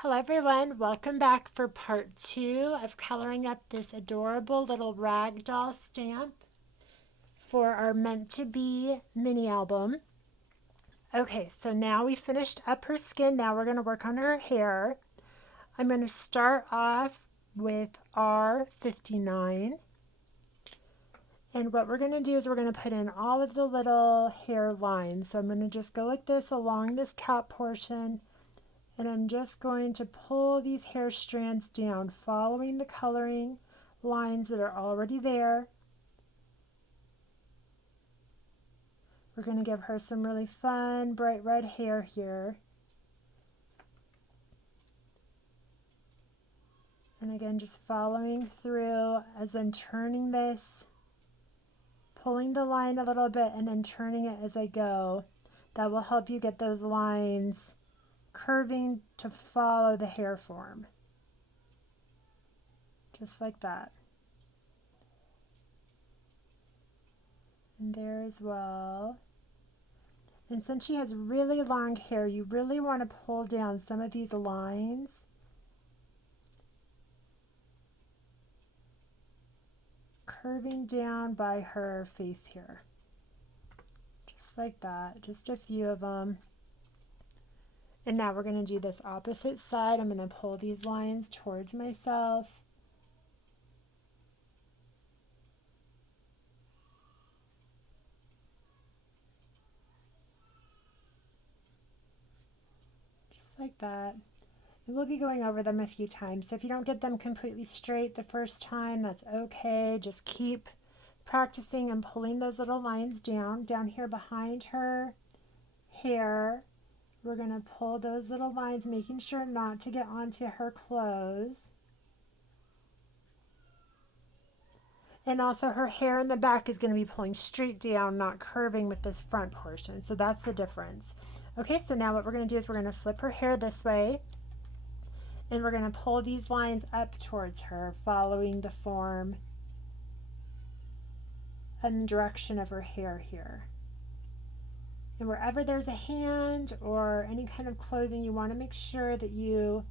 Hello everyone, welcome back for part 2 of coloring up this adorable little ragdoll stamp for our Meant to Be mini album. Okay, so now we finished up her skin. Now we're going to work on her hair. I'm going to start off with R59. And what we're going to do is we're going to put in all of the little hair lines. So I'm going to just go like this along this cap portion. And I'm just going to pull these hair strands down, following the coloring lines that are already there. We're going to give her some really fun, bright red hair here. And again, just following through as I'm turning this, pulling the line a little bit and then turning it as I go. That will help you get those lines curving to follow the hair form. Just like that. And there as well. And since she has really long hair, you really want to pull down some of these lines. Curving down by her face here. Just like that, just a few of them. And now we're going to do this opposite side. I'm going to pull these lines towards myself. Just like that. And we'll be going over them a few times. So if you don't get them completely straight the first time, that's okay. Just keep practicing and pulling those little lines down here behind her hair. We're going to pull those little lines, making sure not to get onto her clothes. And also her hair in the back is going to be pulling straight down, not curving with this front portion. So that's the difference. Okay, so now what we're going to do is we're going to flip her hair this way. And we're going to pull these lines up towards her, following the form and direction of her hair here. And wherever there's a hand or any kind of clothing, you want to make sure that you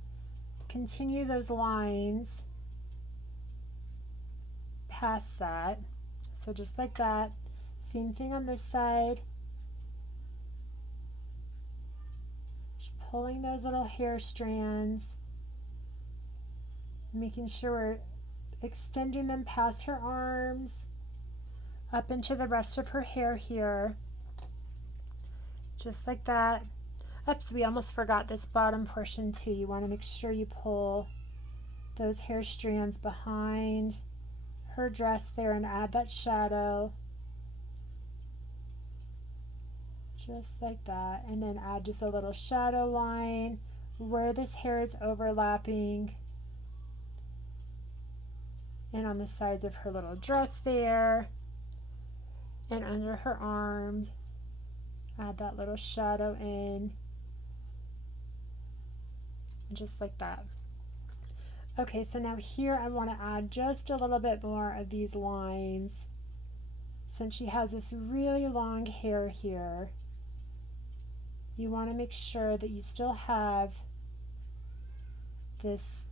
continue those lines past that. So just like that. Same thing on this side. Just pulling those little hair strands, making sure we're extending them past her arms, up into the rest of her hair here. Just like that. Oops, we almost forgot this bottom portion too. You want to make sure you pull those hair strands behind her dress there and add that shadow. Just like that. And then add just a little shadow line where this hair is overlapping. And on the sides of her little dress there. And under her arm. Add that little shadow in. And just like that. Okay, so now here I want to add just a little bit more of these lines. Since she has this really long hair here, you want to make sure that you still have this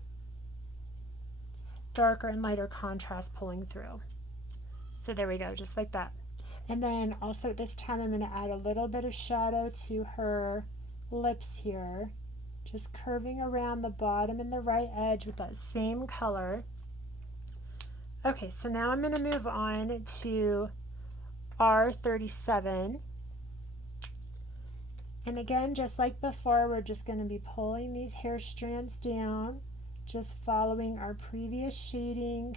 darker and lighter contrast pulling through. So there we go, just like that. And then also at this time I'm going to add a little bit of shadow to her lips here. Just curving around the bottom and the right edge with that same color. Okay, so now I'm going to move on to R37. And again, just like before, we're just going to be pulling these hair strands down, just following our previous shading.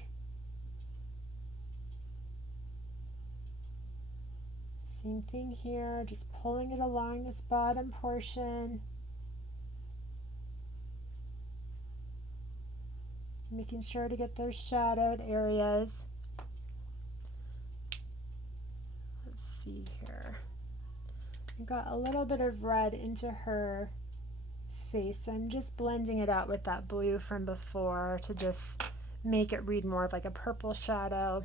Same thing here, just pulling it along this bottom portion. Making sure to get those shadowed areas. Let's see here. I got a little bit of red into her face, so I'm just blending it out with that blue from before to just make it read more of like a purple shadow.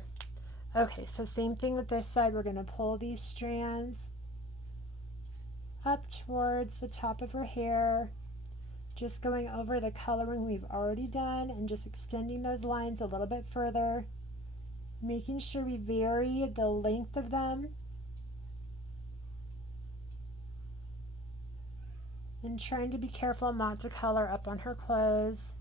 Okay, so same thing with this side. We're going to pull these strands up towards the top of her hair, Just going over the coloring we've already done and just extending those lines a little bit further, making sure we vary the length of them, and trying to be careful not to color up on her clothes.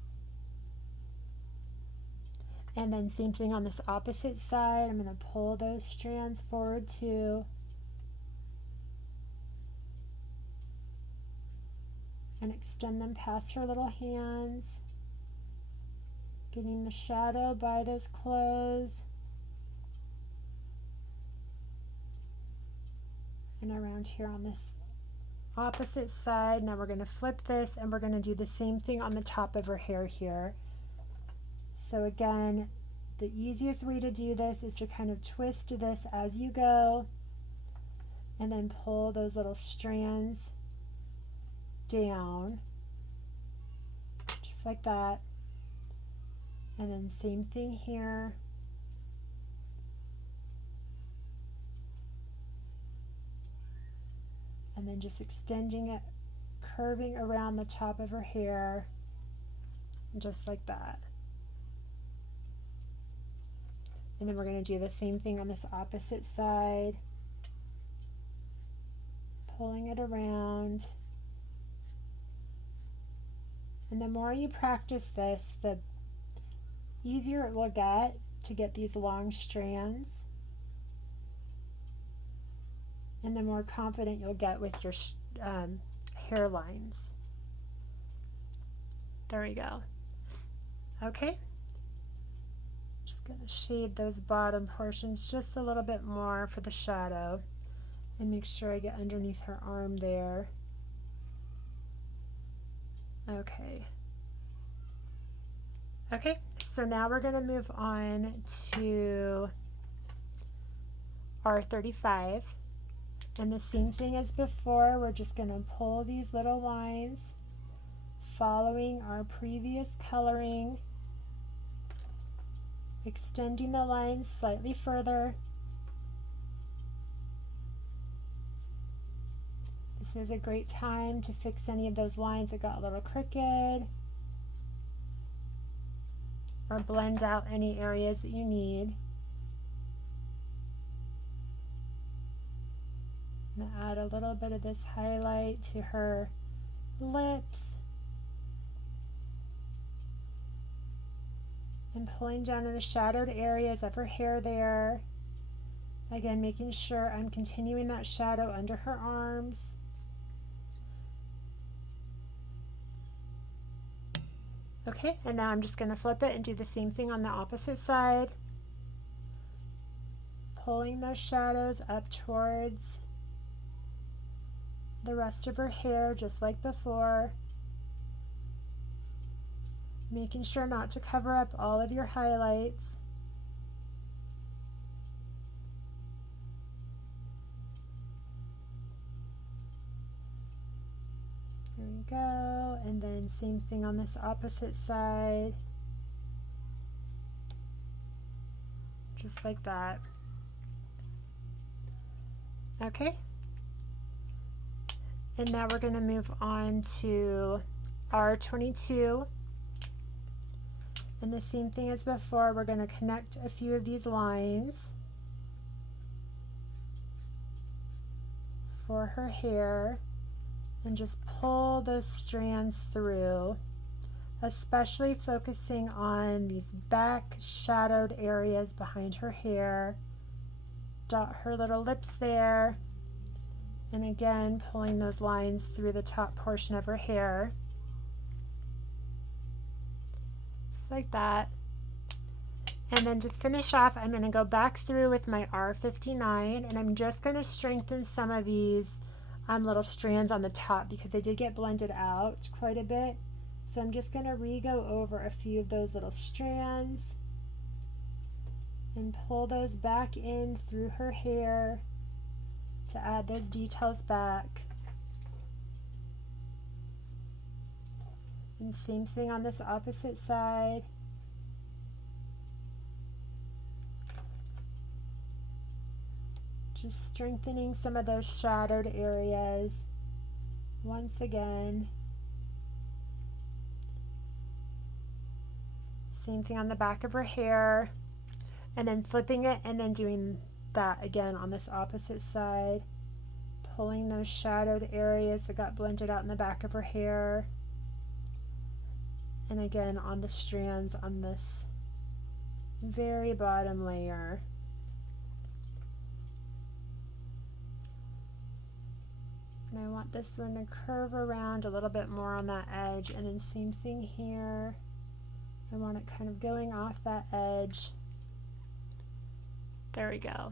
And then same thing on this opposite side. I'm going to pull those strands forward too. And extend them past her little hands, getting the shadow by those clothes and around here on this opposite side. Now we're going to flip this and we're going to do the same thing on the top of her hair here. So again, the easiest way to do this is to kind of twist this as you go and then pull those little strands down, just like that. And then same thing here. And then just extending it, curving around the top of her hair, just like that. And then we're going to do the same thing on this opposite side, pulling it around. And the more you practice this, the easier it will get to get these long strands, and the more confident you'll get with your hairlines. There we go. Okay. Just going to shade those bottom portions just a little bit more for the shadow and make sure I get underneath her arm there. Okay. Okay, so now we're going to move on to R35. And the same thing as before, we're just going to pull these little lines following our previous coloring, extending the lines slightly further. This is a great time to fix any of those lines that got a little crooked, or blend out any areas that you need. I'm going to add a little bit of this highlight to her lips. And pulling down in the shadowed areas of her hair there. Again, making sure I'm continuing that shadow under her arms. Okay, and now I'm just going to flip it and do the same thing on the opposite side. Pulling those shadows up towards the rest of her hair, just like before. Making sure not to cover up all of your highlights. There we go. And then same thing on this opposite side. Just like that. Okay. And now we're going to move on to R22. And the same thing as before, we're going to connect a few of these lines for her hair and just pull those strands through, especially focusing on these back shadowed areas behind her hair. Dot her little lips there, and again pulling those lines through the top portion of her hair. Like that. And then to finish off, I'm going to go back through with my R59, and I'm just going to strengthen some of these little strands on the top because they did get blended out quite a bit. So I'm just going to re-go over a few of those little strands and pull those back in through her hair to add those details back. And same thing on this opposite side. Just strengthening some of those shadowed areas once again. Same thing on the back of her hair, and then flipping it and then doing that again on this opposite side, pulling those shadowed areas that got blended out in the back of her hair, and again on the strands on this very bottom layer. And I want this one to curve around a little bit more on that edge, and then same thing here. I want it kind of going off that edge. There we go.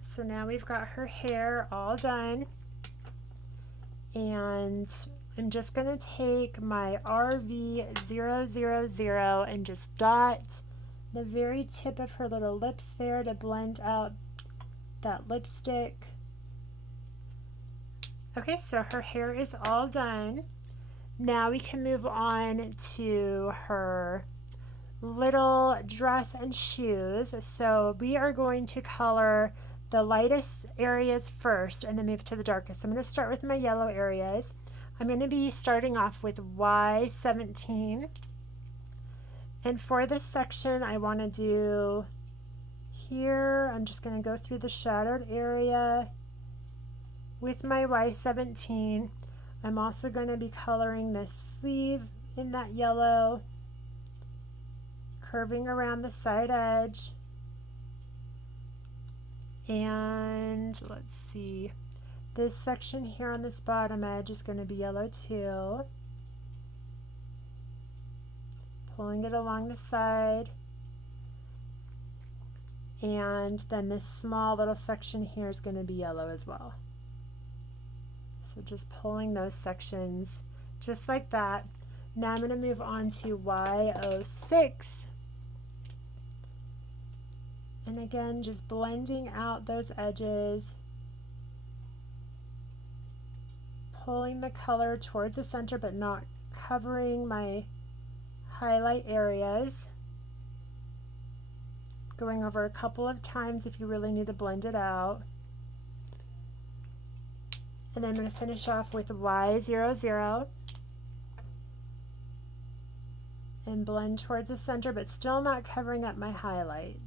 So now we've got her hair all done, and I'm just going to take my RV000 and just dot the very tip of her little lips there to blend out that lipstick. Okay, so her hair is all done. Now we can move on to her little dress and shoes. So we are going to color the lightest areas first and then move to the darkest. So I'm going to start with my yellow areas. I'm going to be starting off with Y17. And for this section, I want to do here, I'm just going to go through the shadowed area with my Y17. I'm also going to be coloring this sleeve in that yellow, curving around the side edge. And let's see, this section here on this bottom edge is going to be yellow too. Pulling it along the side. And then this small little section here is going to be yellow as well. So just pulling those sections just like that. Now I'm going to move on to Y06. And again, just blending out those edges, pulling the color towards the center but not covering my highlight areas. Going over a couple of times if you really need to blend it out. And then I'm going to finish off with Y00 and blend towards the center but still not covering up my highlight.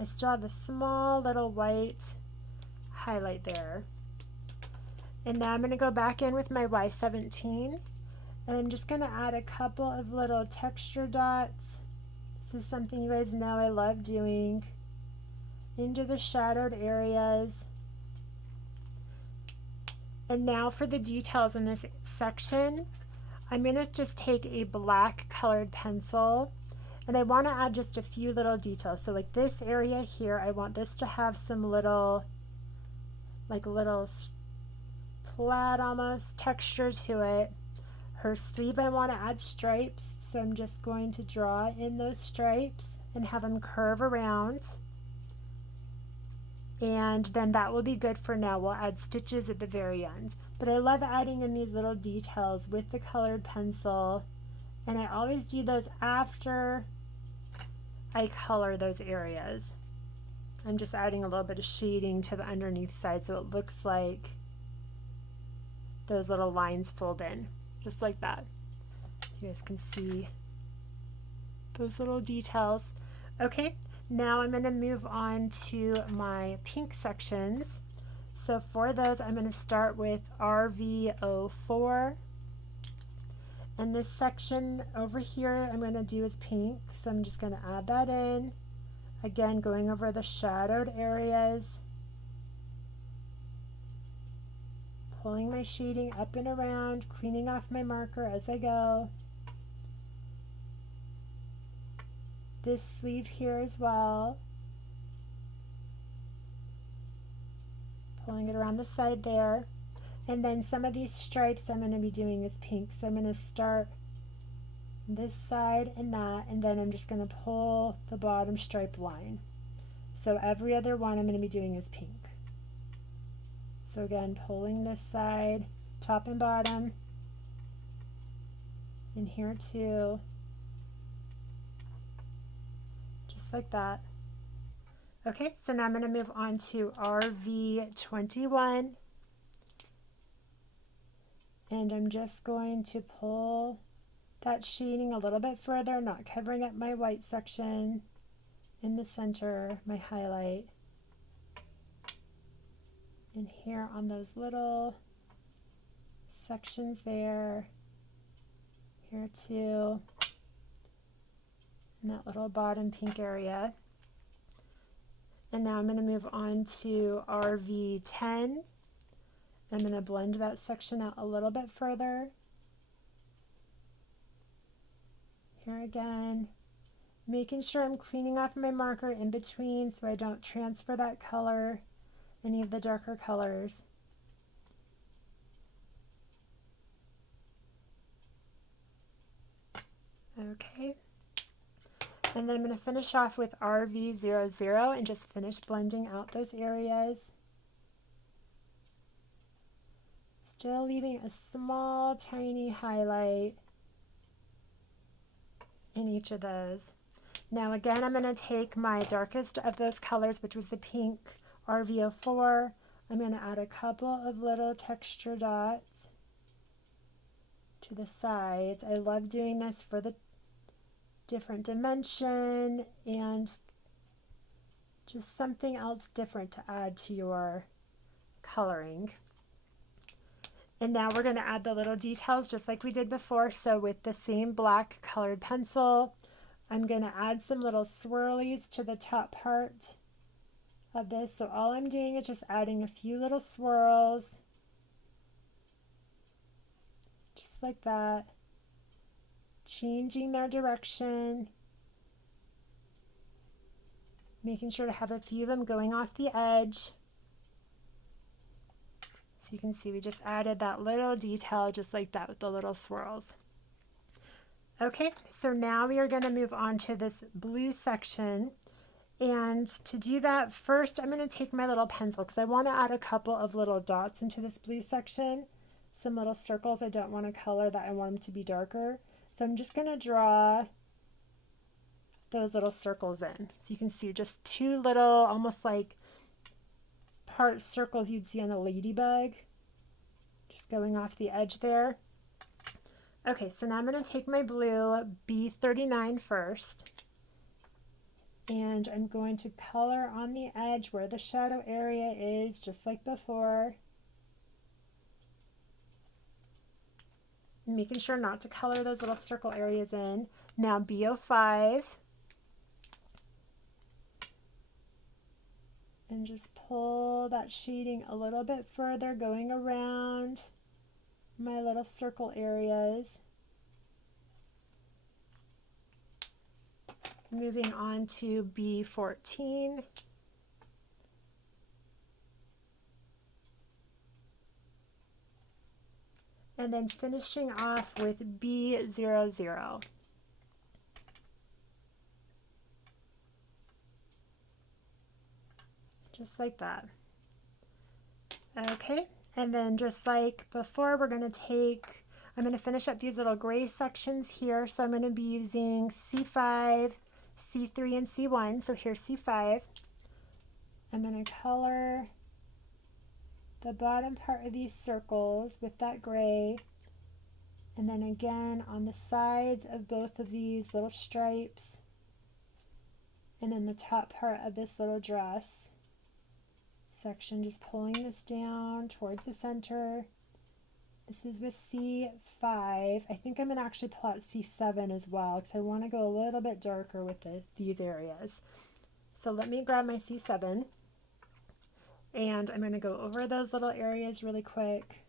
I still have a small little white highlight there. And now I'm going to go back in with my Y17 and I'm just going to add a couple of little texture dots. This is something you guys know I love doing, into the shadowed areas. And now for the details in this section, I'm going to just take a black colored pencil and I want to add just a few little details. So like this area here, I want this to have some little, like little plaid almost texture to it. Her sleeve, I want to add stripes, so I'm just going to draw in those stripes and have them curve around. And then that will be good for now. We'll add stitches at the very end. But I love adding in these little details with the colored pencil, and I always do those after I color those areas. I'm just adding a little bit of shading to the underneath side so it looks like those little lines fold in, just like that. You guys can see those little details. Okay, now I'm going to move on to my pink sections. So for those, I'm going to start with RV04. And this section over here I'm going to do is pink, so I'm just going to add that in. Again, going over the shadowed areas, pulling my shading up and around, cleaning off my marker as I go. This sleeve here as well, pulling it around the side there. And then some of these stripes I'm going to be doing is pink, so I'm going to start this side and that, and then I'm just going to pull the bottom stripe line. So every other one I'm going to be doing is pink. So again, pulling this side, top and bottom, and here too, just like that. Okay, so now I'm going to move on to RV21. And I'm just going to pull that shading a little bit further, not covering up my white section in the center, my highlight. And here on those little sections there, here too, in that little bottom pink area. And now I'm going to move on to RV10. I'm going to blend that section out a little bit further. Here again, making sure I'm cleaning off my marker in between so I don't transfer that color, any of the darker colors. Okay. And then I'm going to finish off with RV00 and just finish blending out those areas. Still leaving a small, tiny highlight in each of those. Now again, I'm going to take my darkest of those colors, which was the pink RV04. I'm going to add a couple of little texture dots to the sides. I love doing this for the different dimension and just something else different to add to your coloring. And now we're going to add the little details just like we did before. So with the same black colored pencil, I'm going to add some little swirlies to the top part of this. So all I'm doing is just adding a few little swirls, just like that, changing their direction, making sure to have a few of them going off the edge. So you can see we just added that little detail just like that with the little swirls. Okay, so now we are going to move on to this blue section. And to do that, first I'm going to take my little pencil because I want to add a couple of little dots into this blue section. Some little circles I don't want to color that I want them to be darker. So I'm just going to draw those little circles in. So you can see just two little, almost like part circles you'd see on a ladybug, just going off the edge there. Okay, so now I'm going to take my blue B39 first, and I'm going to color on the edge where the shadow area is, just like before. Making sure not to color those little circle areas in. Now B05. And just pull that shading a little bit further, going around my little circle areas. Moving on to B14. And then finishing off with B00. Just like that. Okay, and then just like before, I'm going to finish up these little gray sections here. So I'm going to be using C5, C3, and C1. So here's C5. I'm going to color the bottom part of these circles with that gray. And then again on the sides of both of these little stripes. And then the top part of this little dress section, just pulling this down towards the center. This is with C5. I think I'm going to actually pull out C7 as well because I want to go a little bit darker with these areas. So let me grab my C7 and I'm going to go over those little areas really quick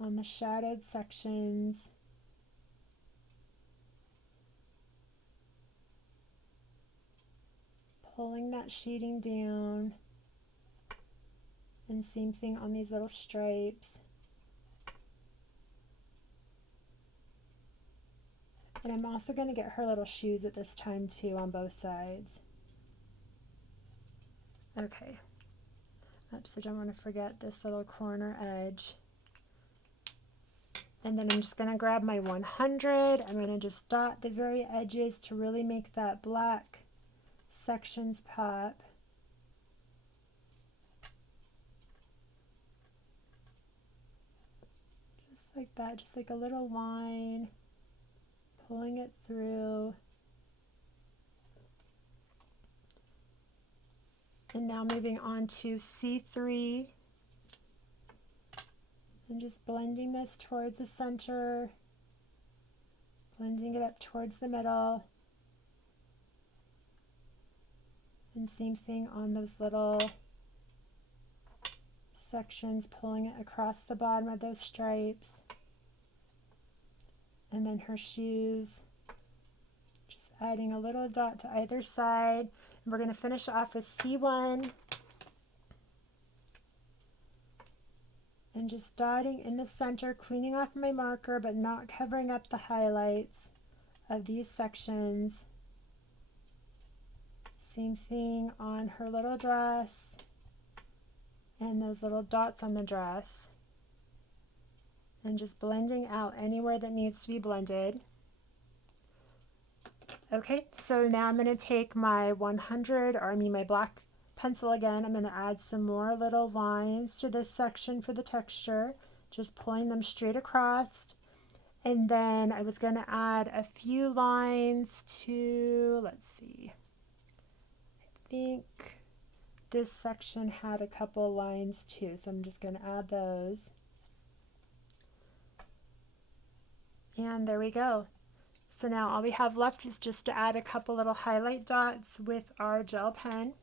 on the shadowed sections. Pulling that shading down, and same thing on these little stripes. And I'm also going to get her little shoes at this time too on both sides. Okay. Oops, I don't want to forget this little corner edge. And then I'm just going to grab my 100. I'm going to just dot the very edges to really make that black sections pop. Just like that, just like a little line, pulling it through. And now moving on to C3 and just blending this towards the center, blending it up towards the middle. And same thing on those little sections, pulling it across the bottom of those stripes. And then her shoes, just adding a little dot to either side. And we're going to finish off with C1 and just dotting in the center, cleaning off my marker but not covering up the highlights of these sections. Same thing on her little dress and those little dots on the dress, and just blending out anywhere that needs to be blended. Okay, so now I'm going to take my 100, or I mean my black pencil again. I'm going to add some more little lines to this section for the texture, just pulling them straight across. And then I was going to add a few lines to, let's see, I think this section had a couple lines too, so I'm just going to add those. And there we go. So now all we have left is just to add a couple little highlight dots with our gel pen.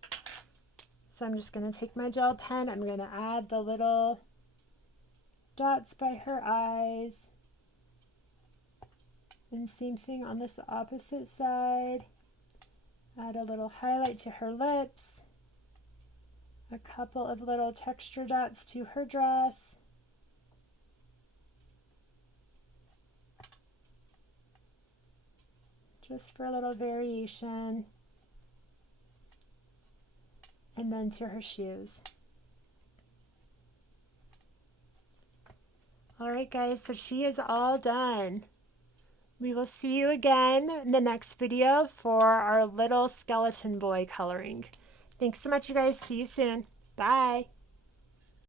So I'm just going to take my gel pen, I'm going to add the little dots by her eyes. And same thing on this opposite side. Add a little highlight to her lips. A couple of little texture dots to her dress. Just for a little variation. And then to her shoes. Alright guys, so she is all done. We will see you again in the next video for our little skeleton boy coloring. Thanks so much you guys. See you soon. Bye.